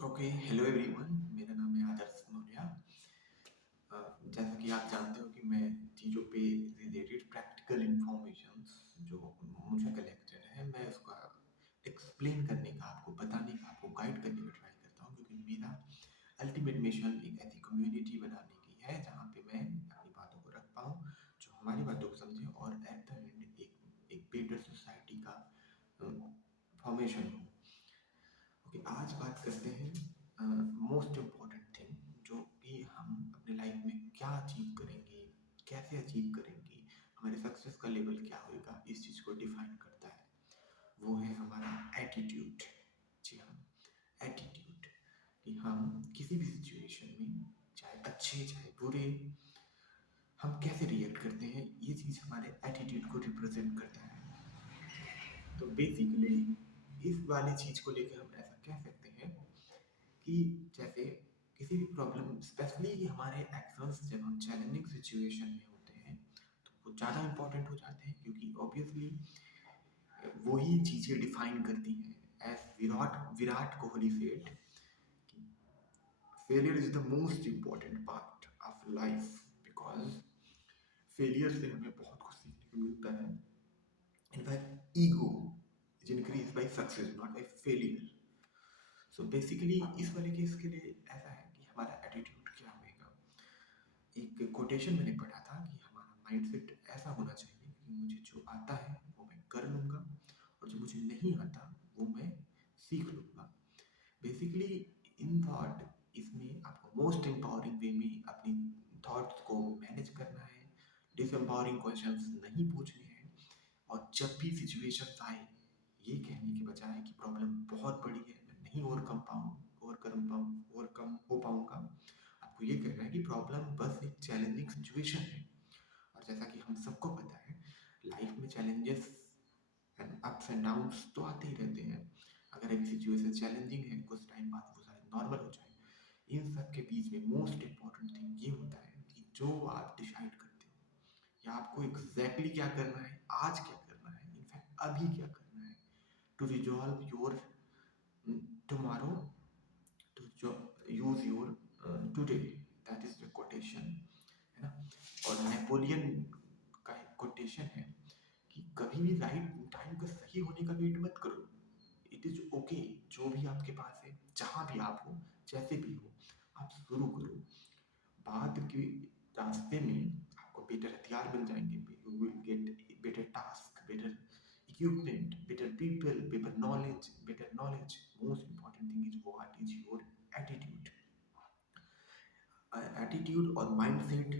Okay, hello everyone. मेरा नाम है आदर्श मौर्य। जैसा कि आप जानते हो कि मैं चीज़ों पे रिलेटेड प्रैक्टिकल इंफॉर्मेशन जो मुझे कलेक्टेड है, मैं उसका एक्सप्लेन करने का, आपको बताने का, आपको गाइड करने का ट्राई करता हूँ, क्योंकि मेरा अल्टीमेट मिशन एक ऐसी कम्युनिटी बनाने की है जहाँ पे मैं अपनी बातों को रख पाऊँ, जो हमारी बातों को समझे और एट द एंड एक बेटर सोसाइटी का फॉर्मेशन हो। ओके, आज बात करते हैं मोस्ट इम्पॉर्टेंट थिंग, जो कि हम अपने लाइफ में क्या अचीव करेंगे, कैसे अचीव करेंगे, हमारे सक्सेस का लेवल क्या होगा, इस चीज़ को डिफाइन करता है। वो है हमारा एटीट्यूड। जी हाँ, एटीट्यूड। कि हम किसी भी सिचुएशन में, चाहे अच्छे चाहे बुरे, हम कैसे रिएक्ट करते हैं, ये चीज़ हमारे एटीट्यूड को रिप्रेजेंट करता है। तो बेसिकली इस वाली चीज़ को लेकर हम ऐसा कह सकते हैं कि जैसे किसी भी प्रॉब्लम, स्पेशली हमारे एक्शंस जब हम चैलेंजिंग सिचुएशन में होते हैं, तो वो ज़्यादा इंपॉर्टेंट हो जाते हैं, क्योंकि ऑब्वियसली वही चीज़ें डिफाइन करती हैं। As Virat Virat Kohli said, failure is the most important part of life, because failure से हमें बहुत कुछ सीखने को मिलता है। In fact ego is increase by success, not by failure. So basically इस वाले केस के लिए ऐसा है कि हमारा एटीट्यूड क्या होगा। एक कोटेशन मैंने पढ़ा था कि हमारा माइंडसेट ऐसा होना चाहिए कि मुझे जो आता है वो मैं कर लूँगा, और जो मुझे नहीं आता वो मैं सीख लूँगा। बेसिकली इन थॉट, इसमें आपको मोस्ट एम्पावरिंग वे में अपनी थॉट्स को मैनेज करना है, डिसएम्पावरिंग क्वेश्चंस नहीं पूछने हैं, और जब भी सिचुएशंस आए, ये कहने के बजाय कि प्रॉब्लम बहुत बड़ी है, मैं नहीं ओवरकम हो पाऊंगा, आपको ये कहना है कि प्रॉब्लम बस एक चैलेंजिंग सिचुएशन है। और जैसा कि हम सबको पता है, लाइफ में challenges and ups and downs तो आते ही रहते हैं। अगर एक सिचुएशन चैलेंजिंग है, कुछ टाइम बाद वो शायद नॉर्मल हो जाए। इन सब के बीच में मोस्ट इम्पॉर्टेंट थिंग ये होता है कि जो आप डिसाइड करते हो, या आपको एग्जैक्टली क्या करना है, आज क्या करना है, इनफैक्ट अभी क्या करना है, to resolve your tomorrow, to use your today. That is the quotation, है ना। और नेपोलियन का एक कोटेशन है कि कभी भी राइट टाइम का सही होने का वेट मत करो। इट इज ओके, जो भी आपके पास है, जहाँ भी आप हो, जैसे भी हो, आप शुरू करो। बाद के रास्ते में आपको बेटर हथियार मिल जाएंगे, you will get better task, better equipment, better people, better knowledge. Most important thing is what is your attitude. Attitude और माइंडसेट,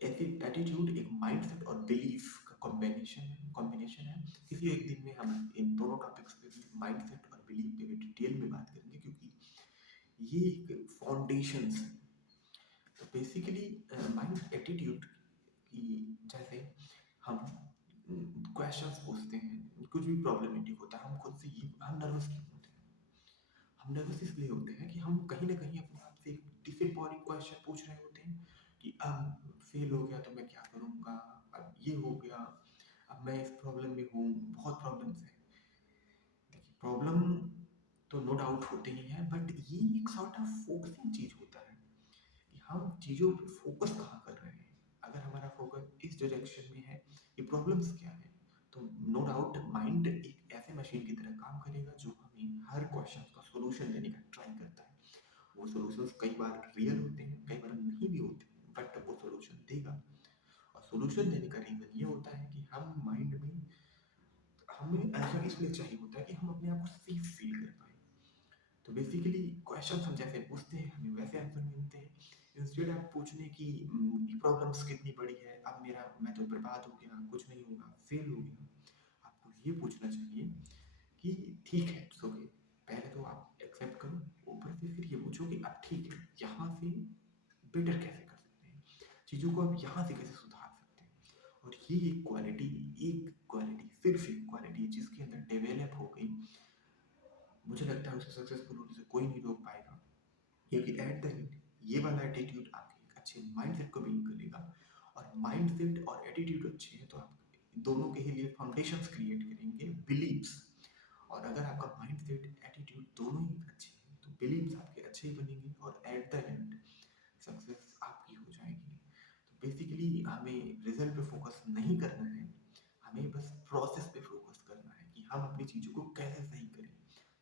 ऐसे एटीट्यूड एक माइंडसेट और बिलीफ का कॉम्बिनेशन है। किसी एक दिन में हम इन दोनों टॉपिक्स पे भी, माइंडसेट और बिलीफ पे भी डिटेल में बात करेंगे, क्योंकि ये एक फाउंडेशन है। तो बेसिकली माइंड एटीट्यूड की, जैसे हम क्वेश्चंस पूछते हैं, कुछ भी प्रॉब्लमेटिक होता है, हम खुद से ये, हम नर्वस क्यों होते हैं? हम नर्वस इसलिए होते हैं कि हम कहीं ना कहीं अपने आप से डिसएम्पावरिंग क्वेश्चन पूछ रहे होते हैं कि अब फेल हो गया तो मैं क्या करूँगा, अब ये हो गया, अब मैं इस प्रॉब्लम में हूँ, बहुत प्रॉब्लम्स हैं। देखिए, प्रॉब्लम तो नो डाउट होते ही हैं, बट ये एक सॉर्ट ऑफ फोकसिंग चीज होता है कि हम चीज़ों पे फोकस कहाँ कर रहे हैं। अगर हमारा फोकस इस डायरेक्शन में है, ये प्रॉब्लम्स क्या है, तो नो डाउट माइंड एक ऐसे मशीन की तरह काम करेगा जो हमें हर क्वेश्चन का सोल्यूशन देने का ट्राई करता है। वो सोल्यूशंस कई बार रियल होते हैं, कई बार नहीं भी होते, बट वो सोल्यूशन देगा। और सोल्यूशन देने का रीज़न ये होता है कि हम माइंड में, हमें ऐसा इसलिए चाहिए होता है कि हम अपने आप को सेफ फील कर पाए। तो बेसिकली क्वेश्चन हम जैसे पूछते हैं, हमें वैसे आंसर मिलते हैं। इंस्टेड आप पूछने की प्रॉब्लम्स कितनी बड़ी है, अब मेरा, मैं तो बर्बाद हो गया, कुछ नहीं होगा, फेल हो गया, आपको ये पूछना चाहिए कि ठीक है, इट्स ओके। पहले तो आप एक्सेप्ट करो, ऊपर से फिर ये पूछो कि अब ठीक है, यहाँ से बेटर कैसे कर सकते हैं, चीज़ों को अब यहाँ से कैसे सुधार सकते हैं। और ये एक क्वालिटी सिर्फ एक क्वालिटी जिसके अंदर डेवलप हो गई, मुझे लगता है उसे सक्सेसफुल होने से कोई नहीं रोक पाएगा। क्योंकि एट द एंड ये वाला एटीट्यूड आपके एक अच्छे माइंडसेट को बिल्ड करेगा। और माइंडसेट और एटीट्यूड अच्छे हैं तो आप दोनों के ही लिए फाउंडेशंस क्रिएट करेंगे, बिलीव्स। और अगर आपका माइंडसेट एटीट्यूड दोनों ही अच्छे हैं, तो बिलीव्स आपके अच्छे ही बनेंगे और एट द एंड सक्सेस आपकी हो जाएगी। तो बेसिकली हमें रिजल्ट पे फोकस नहीं करना है, हमें बस प्रोसेस पे फोकस करना है कि हम अपनी चीज़ों को कैसे सही करें,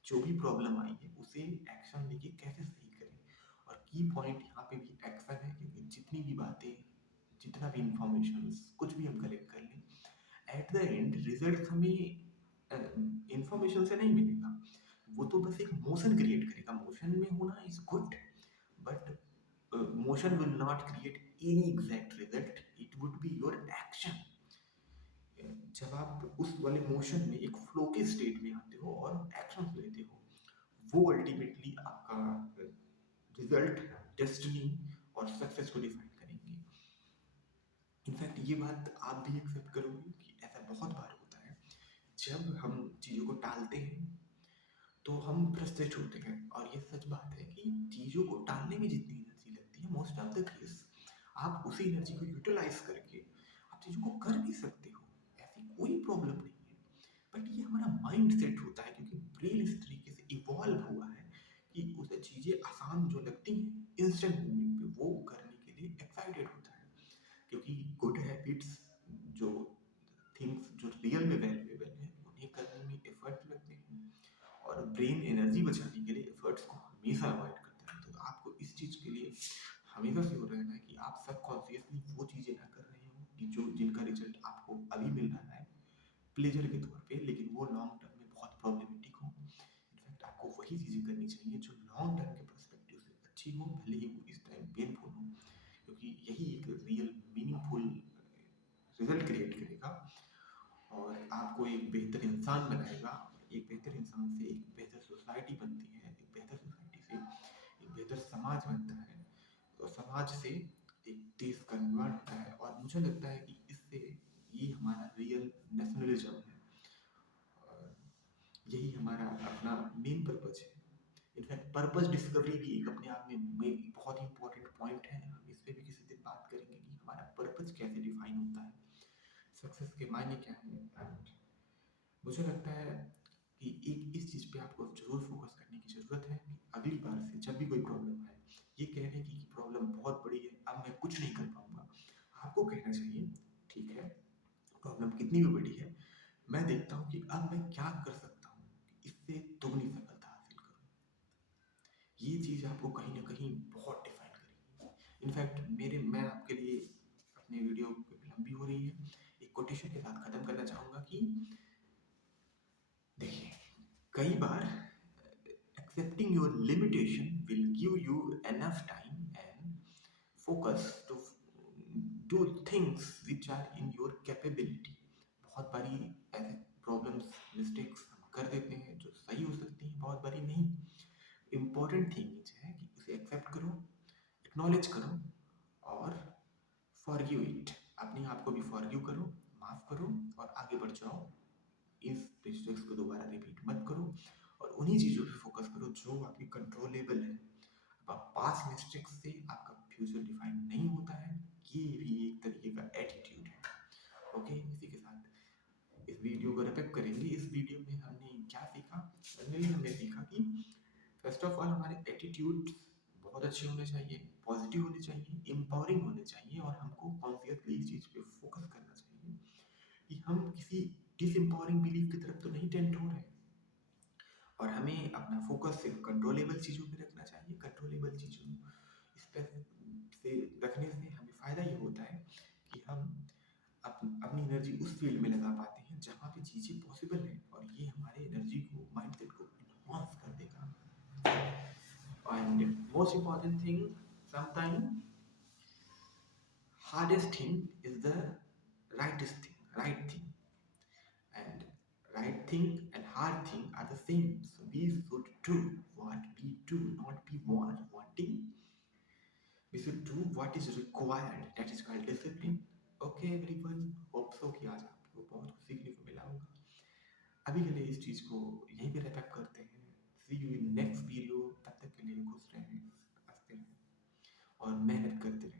जो भी प्रॉब्लम आई है उसे एक्शन लेके कैसे सही करें। और की पॉइंट यहाँ पे भी एक्शन है, क्योंकि जितनी भी बातें, जितना भी इंफॉर्मेशन कुछ भी हम कलेक्ट कर लें, एट द एंड रिजल्ट हमें इंफॉर्मेशन से नहीं मिलेगा, वो तो बस एक मोशन क्रिएट करेगा। मोशन में होना is good, but motion will not create any exact result, it would be your action. जब आप उस वाले मोशन में एक फ्लो के स्टेट में आते हो और एक्शन लेते हो, वो अल्टीमेटली आपका रिजल्ट, डेस्टिनी और सक्सेस को डिफाइन करेंगे। इनफैक्ट ये बात आप भी एक्सेप्ट करोगे कि ऐसा बहुत बार होता है, जब हम चीज़ों को टालते हैं तो हम फ्रस्ट्रेट होते हैं। और ये सच बात है कि चीज़ों को टालने में जितनी एनर्जी लगती है, मोस्ट ऑफ द केस आप उसी एनर्जी को यूटिलाइज करके आप चीज़ों को कर भी सकते हो, ऐसी कोई प्रॉब्लम नहीं है। बट ये हमारा माइंड सेट होता है, क्योंकि ब्रेन इस तरीके से इवॉल्व हुआ है कि उसे चीज़ें आसान जो लगती हैं इंस्टेंट मोमेंट पे, वो करने के लिए एक्साइटेड होता है। क्योंकि गुड हैबिट्स, जो थिंग्स जो रियल में वैल्यूएबल है, उन्हें करने में एफर्ट लगते हैं, और ब्रेन एनर्जी बचाने के लिए एफर्ट्स को हमेशा अवॉइड करता है। तो आपको इस चीज़ के लिए हमेशा श्योर रहना है कि आप सबकॉन्शियसली वो चीज़ें ना कर रहे हो कि जो जिनका रिजल्ट आपको अभी मिल रहा है प्लेजर के तौर पे, लेकिन वो लॉन्ग टर्म में बहुत प्रॉब्लमेटिक हो। इनफैक्ट आपको वही चीज़ें करनी चाहिए जो लॉन्ग टर्म के पर्सपेक्टिव से अच्छी हो, भले ही वो इस टाइम पेनफुल हो, क्योंकि यही एक रियल मीनिंगफुल रिजल्ट क्रिएट करेगा और आपको एक बेहतर इंसान बनाएगा। एक बेहतर इंसान से एक बेहतर सोसाइटी बनती है, एक बेहतर सोसाइटी से एक बेहतर समाज बनता है, और समाज से एक देश का निर्माण होता है। और मुझे लगता है कि इससे ये हमारा रियल नेशनलिज्म है, और यही हमारा अपना मेन पर्पज है। इनफैक्ट पर्पज डिस्कवरी भी एक अपने आप में बहुत ही इंपॉर्टेंट पॉइंट है। हम इस पे भी किसी दिन बात करेंगे कि हमारा पर्पज कैसे डिफाइन होता है, सक्सेस के मायने क्या है। एंड मुझे लगता है कि एक इस चीज़ पे आपको ज़रूर फोकस करने की ज़रूरत है कि अगली बार से जब भी कोई प्रॉब्लम आए, ये कहने की कि प्रॉब्लम बहुत बड़ी है, अब मैं कुछ नहीं कर पाऊंगा, आपको कहना चाहिए ठीक है, प्रॉब्लम कितनी भी बड़ी है, मैं देखता हूँ कि अब मैं क्या कर सकता हूँ कि इससे दुगनी सफलता हासिल करूँ। ये चीज़ आपको कहीं ना कहीं बहुत डिफाइन करेगी। इनफैक्ट मैं आपके लिए, अपने वीडियो लंबी हो रही है, एक कोटेशन के साथ खत्म करना चाहूँगा कि देखिए, कई बार accepting your limitation will give you enough time and focus to do things which are in your capability। बहुत बारी ऐसे प्रॉब्लम्स, मिस्टेक्स हम कर देते हैं जो सही हो सकती हैं, बहुत बारी नहीं। इम्पॉर्टेंट थिंग है कि उसे एक्सेप्ट करो, एक्नॉलेज करो और फॉरगिव इट। अपने आप को भी फॉरगिव करो, माफ करो और आगे बढ़ जाओ। इस मिस्टेक्स को दोबारा रिपीट मत करो और उन्हीं चीज़ों पे फोकस करो जो आपकी कंट्रोलेबल है। पास्ट मिस्टेक्स से आपका फ्यूचर डिफाइन नहीं होता है, ये भी एक तरीके का एटीट्यूड है। ओके, इसी के साथ इस वीडियो को रैप करेंगे। इस वीडियो में हमने क्या सीखा? जनरली हमने सीखा कि फर्स्ट ऑफ ऑल हमारे एटीट्यूड बहुत अच्छे होने चाहिए, पॉजिटिव होने चाहिए, एम्पावरिंग होने चाहिए, और हमको कॉन्शियसली इस चीज़ पे फोकस करना चाहिए कि हम किसी डिसएम्पावरिंग बिलीफ की तरफ तो नहीं टेंट हो रहे हैं, और हमें अपना फोकस सिर्फ कंट्रोलेबल चीज़ों पे रखना चाहिए। कंट्रोलेबल चीज़ों इस पे से रखने से हमें फ़ायदा ये होता है कि हम अपनी एनर्जी उस फील्ड में लगा पाते हैं जहाँ पे चीज़ें पॉसिबल हैं, और ये हमारे एनर्जी को, माइंडसेट को इन्हांस कर देगा। And most important thing, sometime hardest thing is the rightest thing, right thing. And right thing and hard thing are the same. So we should do what we do, not be wanting. We should do what is required. That is called discipline. Okay, everyone. Hope so कि आज आपको बहुत कुछ सीखने को मिला होगा। अभी के लिए इस चीज़ को यहीं पे रैप अप करते हैं। See you in next video. तब तक के लिए खुश रहें, हंसते रहें और मेहनत करते रहें।